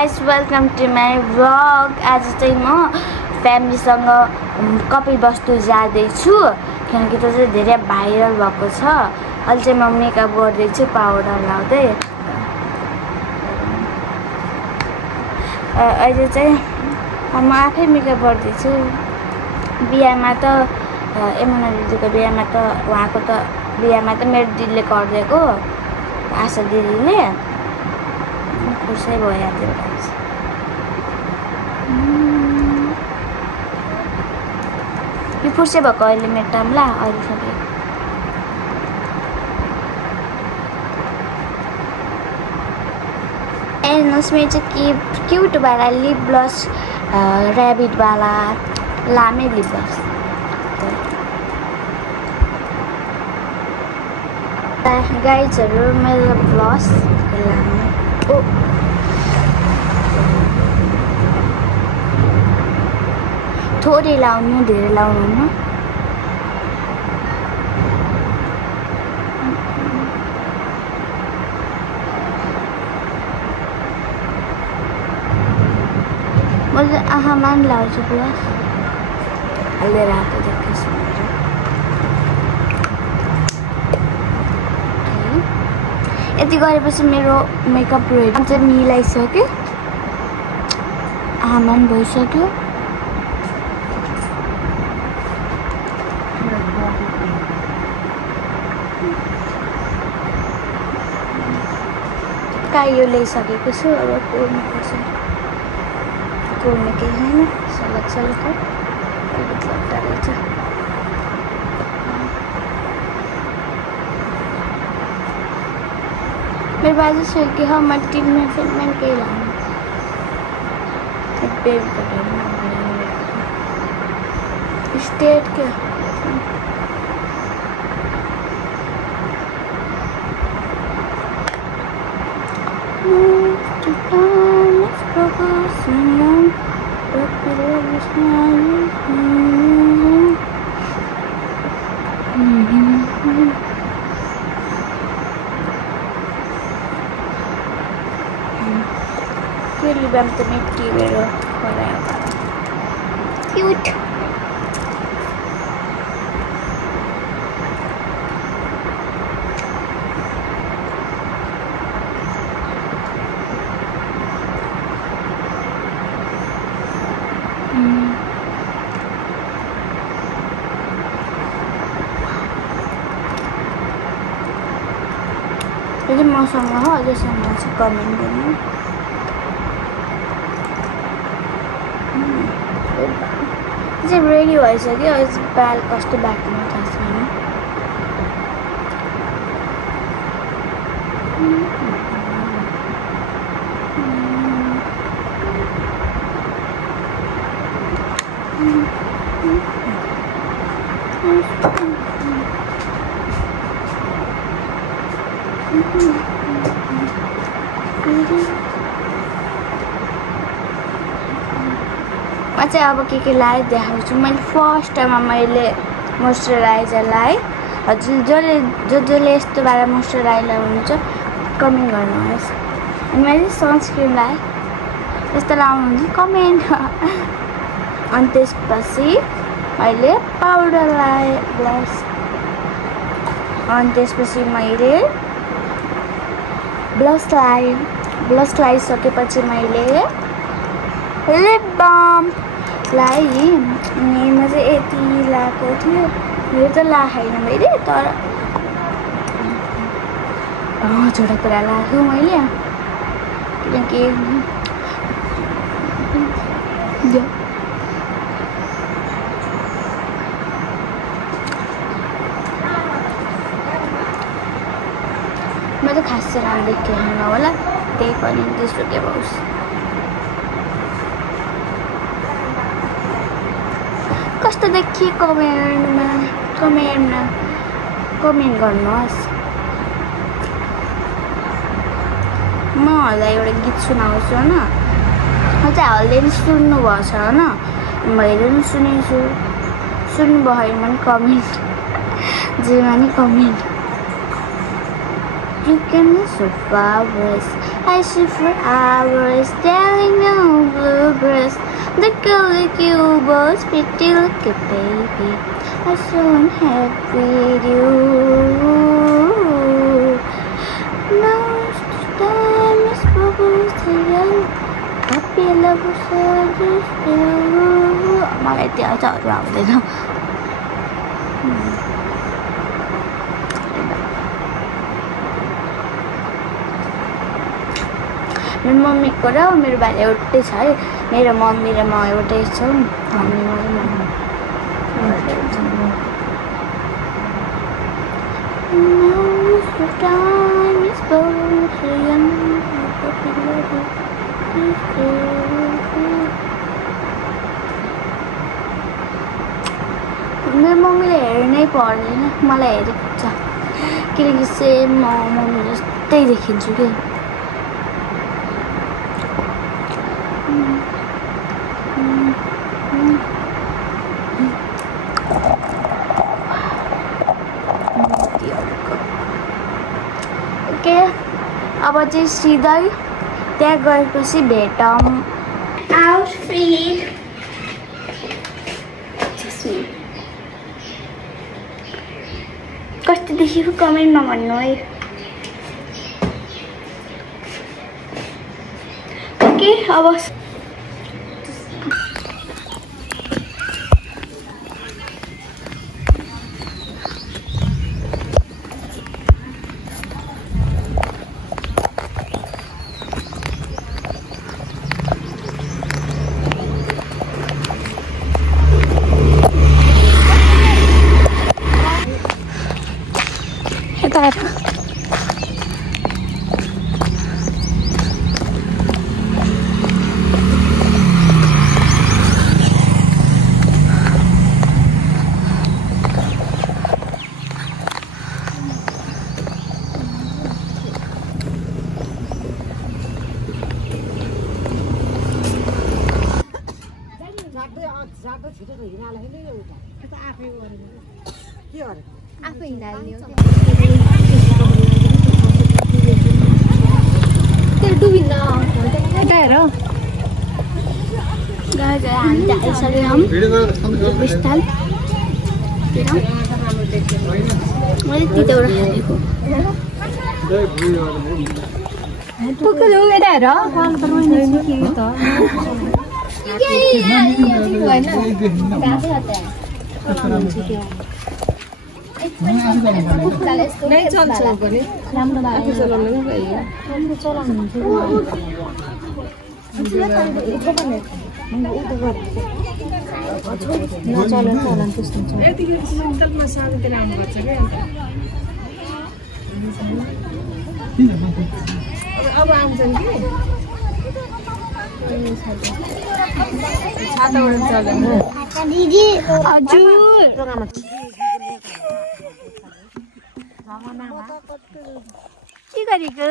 guys, welcome to my vlog. आज चाहिँ म फ्यामिलीसँग कपिलवस्तु जाँदैछु किनकि त्यो चाहिँ धेरै भाइरल भएको छ। अहिले चाहिँ म मेकअप गर्दैछु पाउडर लाउँदै। अहिले चाहिँ म आफै मेकअप गर्दैछु। बिहामा त एमना दिदीको बिहामा त उहाँको त बिहामा त मेरो दिदीले गरिदिएको आशा दिदीले खुसै भइहाल्यो। यो फुर्सै भएको अहिले मेरो टाइम ला अहिले सबै एन्ड उसमें चाहिँ क्यूट वाला लिप ब्लस ऱ्याबिट वाला लामे लिप ब्लस गाइजहरू मेरो ब्लस लामे थोरै लाउनु धेरै लाउनु म चाहिँ आँखामा पनि लाउँछु ब्लस हालेर आएको देख्छु। यति गरेपछि मेरो मेकअप रेडी चाहिँ मिलाइसक्यो। आँखामा पनि भइसक्यो। यो ल्याइसकेको छु। अब कोर्नुपर्छ। कोर्ने केही छैन। सलक सलक अलिकति लट्टा रहेछ। मेरो बाजे सोध्यो हो म टिममा फिल्ममा केही लाउनु स्टेट क्या Bam to make TV cute. Jadi mau sama ho aja sama si komen ini. चाहिँ रेडी भइसक्यो। बाल कस्तो बाँक्नु थाहा छैन। म चाहिँ अब के लाएँ देखाउँछु। मैले फर्स्ट टाइममा मैले मोइस्चराइजर लाएँ। हजुर जसले यस्तो वाला मोइस्चराइजर लाउनुहुन्छ कमेन्ट गर्नुहोस्। अनि मैले सनस्क्रिन लाएँ। यस्तो लाउनुहुन्छ कमेन्ट। अनि त्यसपछि मैले पाउडर लाएँ ब्लस। अनि त्यसपछि मैले ब्लस लाएँ। ब्लस लगाइसकेपछि मैले लिप बाम लाएँ। अनि म चाहिँ यति लगाएको थियो। यो त लाएन मैले तर छोटा कुरा लगाएको मैले किनकि म त खासै राम्रो देख्दैन होला त्यही पनि त्यसो के होस्। कस्तो देखिए कमेन्टमा कमेन्ट गर्नुहोस्। म हजुरलाई एउटा गीत सुनाउँछु होइन। म चाहिँ हल्दै नि सुन्नुभएको छ होइन। मैले पनि सुनेछु। सुन्नुभयो भने कमेन्ट जेमा नि comment. You can super voice I sit for hours telling you bluebirds. The girl like you was pretty like a baby. I'm so unhappy with you. Now time is bubbles to young. Happy love so just you. मलाई त्यो चाहिँ आउँदैन. मेरो मम्मीको र मेरो भाइ एउटै छ है. मेरो मम्मी र म एउटै छौँ. मम्मी र म एउटै छौँ. Now the time is both young मेरो मम्मीले हेर्नै पर्दैन. मलाई हेरेको छ किनकि सेम म मम्मी जस्तै देखिन्छु कि. ओके अब चाहिँ सिधै त्यहाँ गएपछि भेटौँ. आउटफिट कस्तो देखेको कमेन्टमा भन्नु है. ओके अब यता हेर. आफै हिँडाल्ने हो त्यो डुबिन्न यता हेर. गाइस हामी त आइसक्यौँ हम स्थल. मैले तितौरा खाएको पुग्छ हो. यता हेर नहीं चल्छ पनि राम्रो आफू चलाउनु नै भयो. राम्रो चलाउनु हुन्छ नचलाउनु चलाउनु त्यस्तो हुन्छ. यतिखेर तलमा शान्ति राख्नुपर्छ क्या. अब आउँछन् कि छाताबाट चल्दैन दिदी. हजुर के गरेको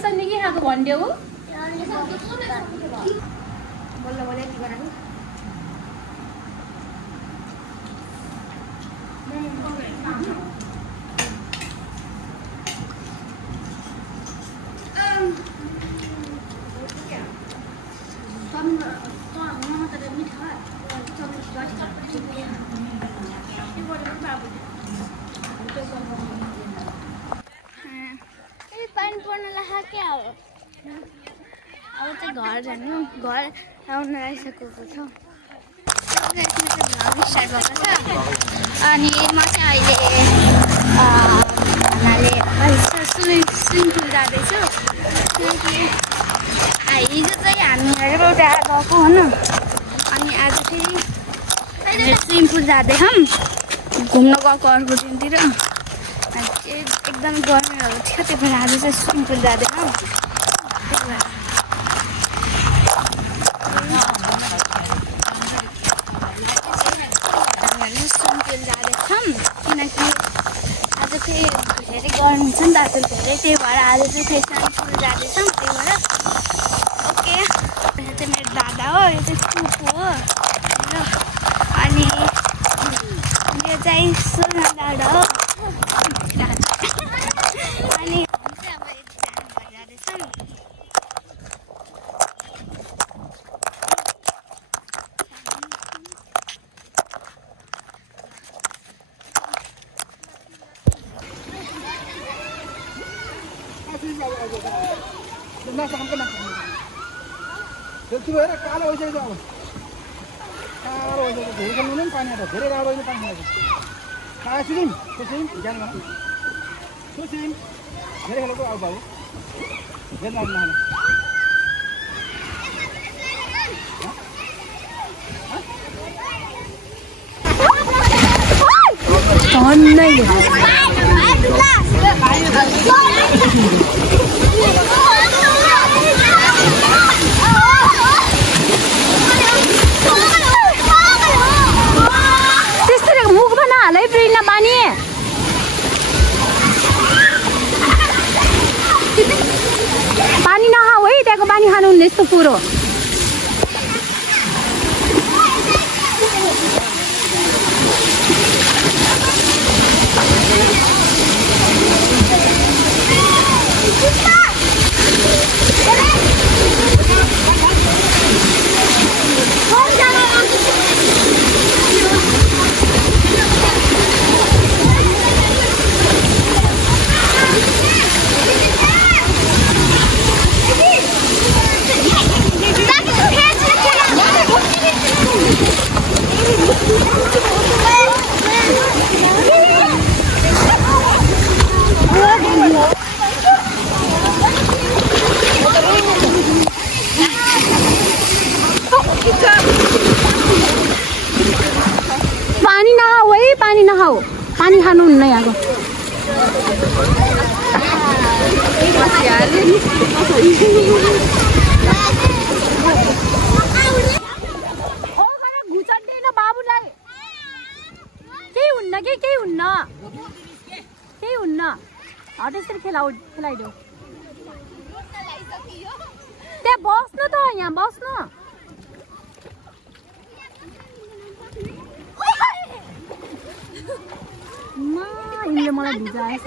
संगे के खाएको भन्देऊ बोल्ला बोले यति गराऊ पानी पर्न लाग्यो क्या हो अब चाहिँ घर जानु घर आउन आइसकेको छ स्टार्ट भएको छ अनि म चाहिँ अहिले स्विमिङ पुल जाँदैछु हिजो चाहिँ हामीहरू एउटा गएको हो न अनि आज फेरि स्विमिङ पुल जाँदैछौँ घुम्न गएको अर्को दिनतिर एकदम गर्मीहरू थियो त्यही भएर आज चाहिँ स्विमिङ पुल जाँदैछौँ किनकि आज फेरि धेरै गर्मी छ नि त धेरै त्यही भएर आज चाहिँ फेरि स्विमिङ पुल जाँदैछौँ त्यही भएर ओके यो चाहिँ मेरो दादा हो यो चाहिँ फुपू हो अनि यो चाहिँ सोना दादा हो अनि हामी चाहिँ अब एक्जाम भएर जाँदैछौँ त्यो भएर कालो भइसक्यो अब कालो भइसक्यो धेरै खेल्नु पनि पानी आएको धेरै राम्रो होइन पानी आएको सिम त्यो सिम ज्ञान गर्नु त्यो सिम धेरै खेलेको अब भयो धेरै लाग्नु पानी नखाऊ है त्यहाँको पानी खानु हुने यस्तो कुरो पानी नखाऊ है पानी नखाऊ पानी खानु हुन्न यहाँको घुचड्दैन बाबुलाई केही हुन्न केही हुन्न केही हुन्न त्यसरी खेलाइदेऊ त्यहाँ बस्नु त यहाँ बस्नु यिनले मलाई भिजाएछ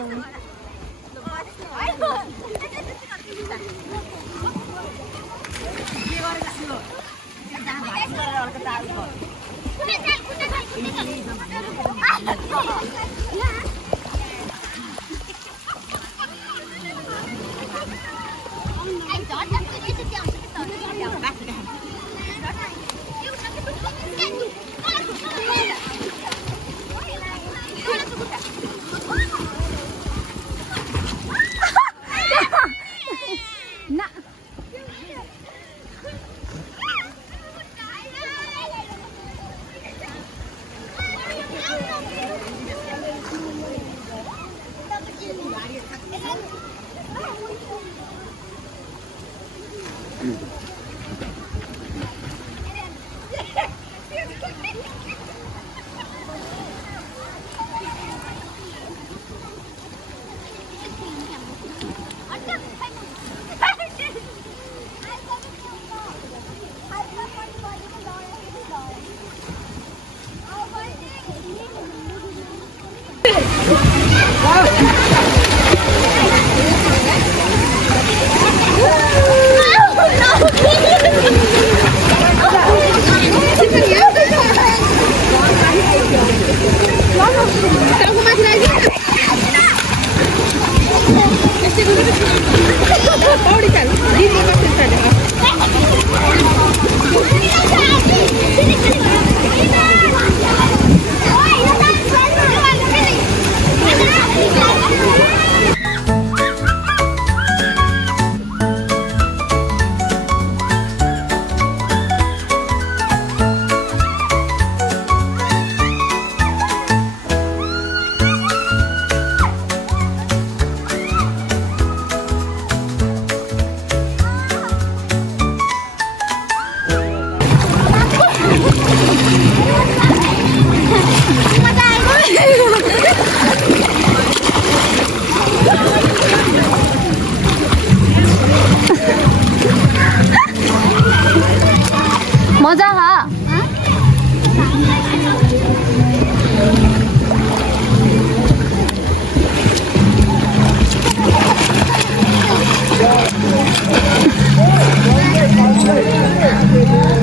मजा हा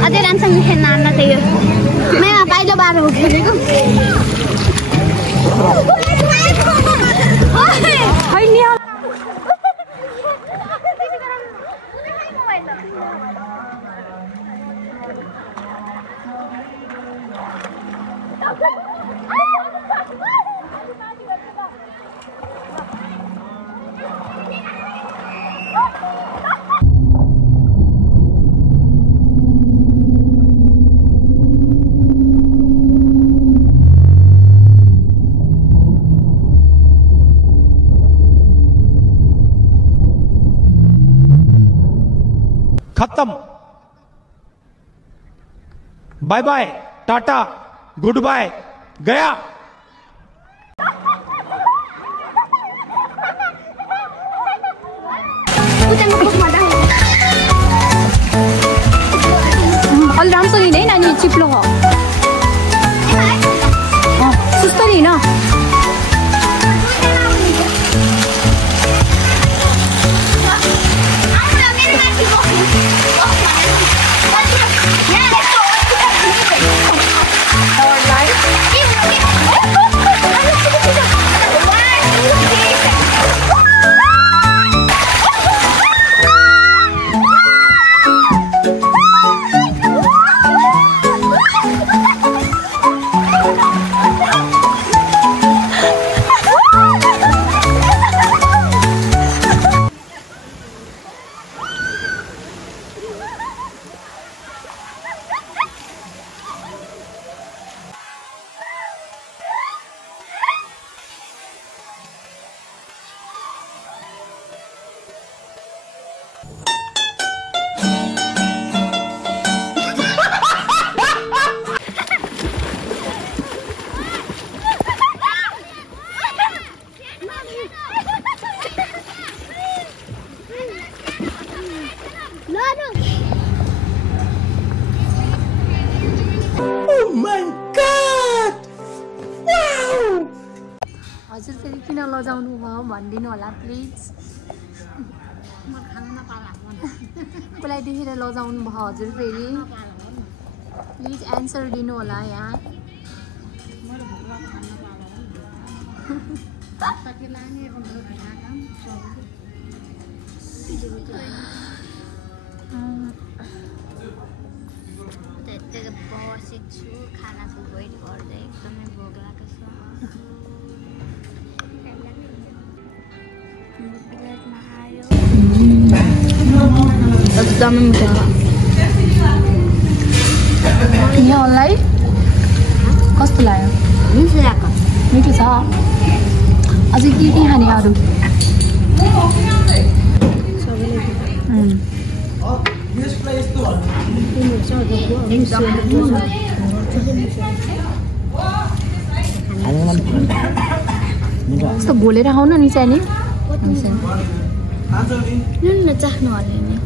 अझै राम्रोसँग खेल्न आउन थियो मैं पाइलो बाह्र खेलेको खत्म bye bye tata goodbye गया अलि राम्रोसँग हिँड है नानी चिप्लो हो सुस्तरी हिँड हजुर फेरि किन लजाउनु भयो भनिदिनु होला प्लिज मलाई देखेर लजाउनु भयो हजुर फेरि प्लिज एन्सर दिनु होला यहाँ खानाको वेट गर्दै एकदमै भोक लागेको छ प्लेटमा आयो एकदमै मिठो यहाँलाई कस्तो लाग्यो मिठो लाग्यो मिठो छ अझै के खाने अरू यस्तो घोलेर खाउन नि चाहिँ नुन चाख्नु होला नि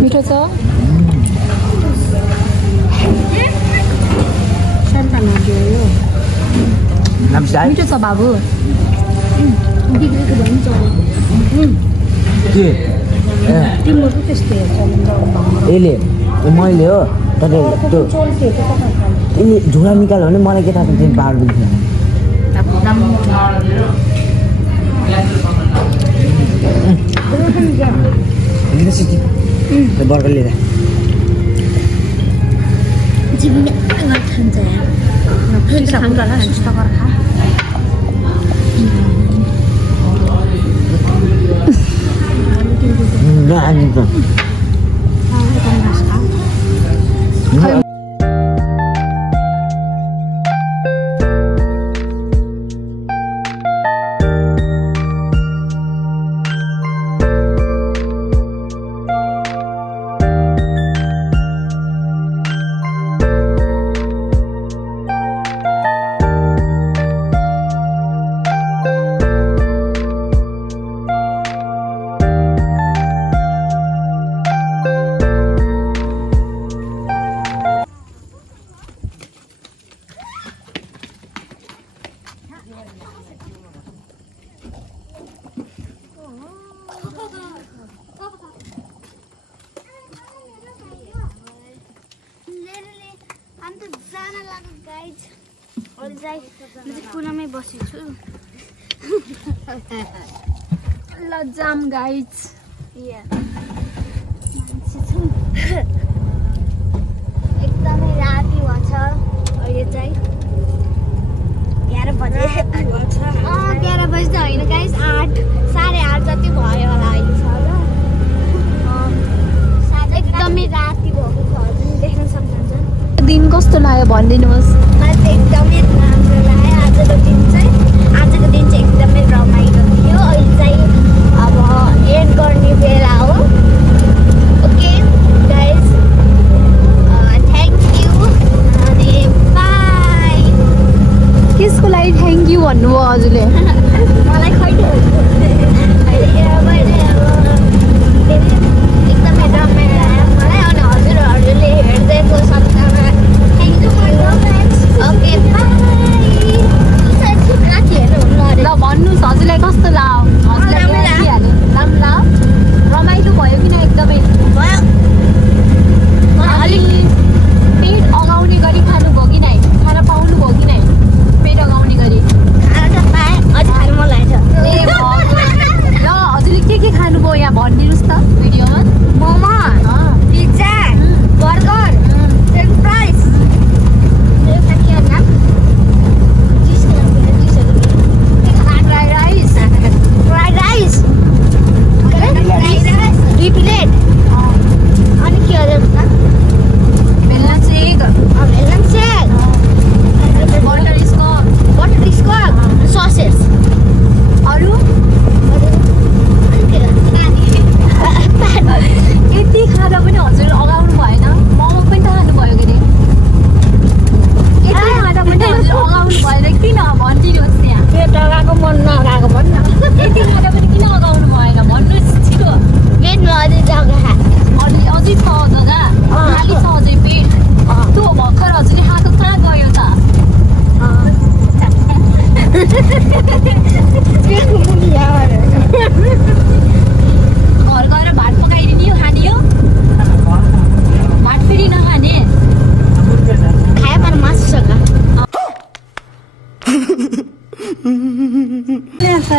मिठो छ मिठो छ बाबु यसले मैले हो तपाईँको त्यो यसले झोला निकाल्यो भने मलाई के थाहा छ त्यो पावर दिन्छ बर्गर लिएर चाहिँ कुनामै बसेछु ल जाम गाइज एकदमै राति भन्छ अहिले चाहिँ 11 बजे 11 बजी त होइन गाइस 8 8:30 जति भयो होला अहिले एकदमै राति भएको छ हजुर देख्न सक्नुहुन्छ दिन कस्तो लाग्यो भनिदिनुहोस् मलाई चाहिँ एकदमै राम्रो लाग्यो आजको दिन चाहिँ एकदमै रमाइलो थियो अहिले चाहिँ अब एन्ड गर्ने बेला हो ओके गाइस थ्याङ्क यू अनि बाई केसको लागि थ्याङ्क यू भन्नुभयो हजुरले मलाई खैले एकदमै रमाइलो लाग्यो मलाई अनि हजुरहरूले हेर्दैको सट्टामा थ्याङ्क यू ओके ल भन्नुहोस् हजुरलाई कस्तो लाग्यो राम्रो रमाइलो भयो किन एकदमै अलिक पेट अगाउने गरी खानुभयो कि नै खान पाउनुभयो कि नै पेट अगाउने गरी ल हजुरले के खानुभयो यहाँ भनिदिनुहोस् त भिडियोमा momo pizza burger French fries fried rice 2 plate अनि के अरे बेलना सेक बटर स्कप ससेस अरू यति खाँदा पनि हजुर अगाउनु भएन मोमो पनि त खानुभयो के अरे यति खाँदा पनि हजुर अगाउनु भएन किन भनिदिनुहोस् त्यहाँ पेट अगाएको मन नअगाएको भन्न यति खाँदा पनि किन अगाउनु भएन भन्नुहोस् छिटो पेटमा अझै जग्गा अझै छ जग्गा खाली छ अझै पेट त्यो भर्खर हजुरले खाएको कहाँ गयो त घर गएर भात पकाइदिने यो खाने हो भात फेरि नखाने खायो भने मासुसँग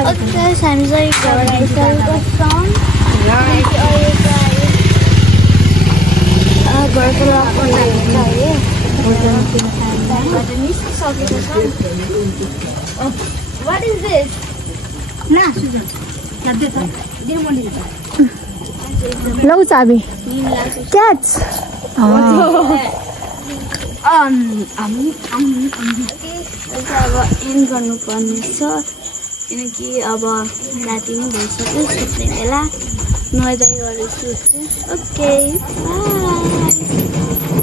ओके हामी चाहिँ घर आइसकेको छौँ घरको लकको निस्किसकेको छ वाट इज दिस लौ चाबी क्याच अब एन्ड गर्नुपर्ने छ किनकि अब राति नै भइसक्यो सुत्ने बेला नुहाइ धुवाइ गरेर सुत्छु ओके बाई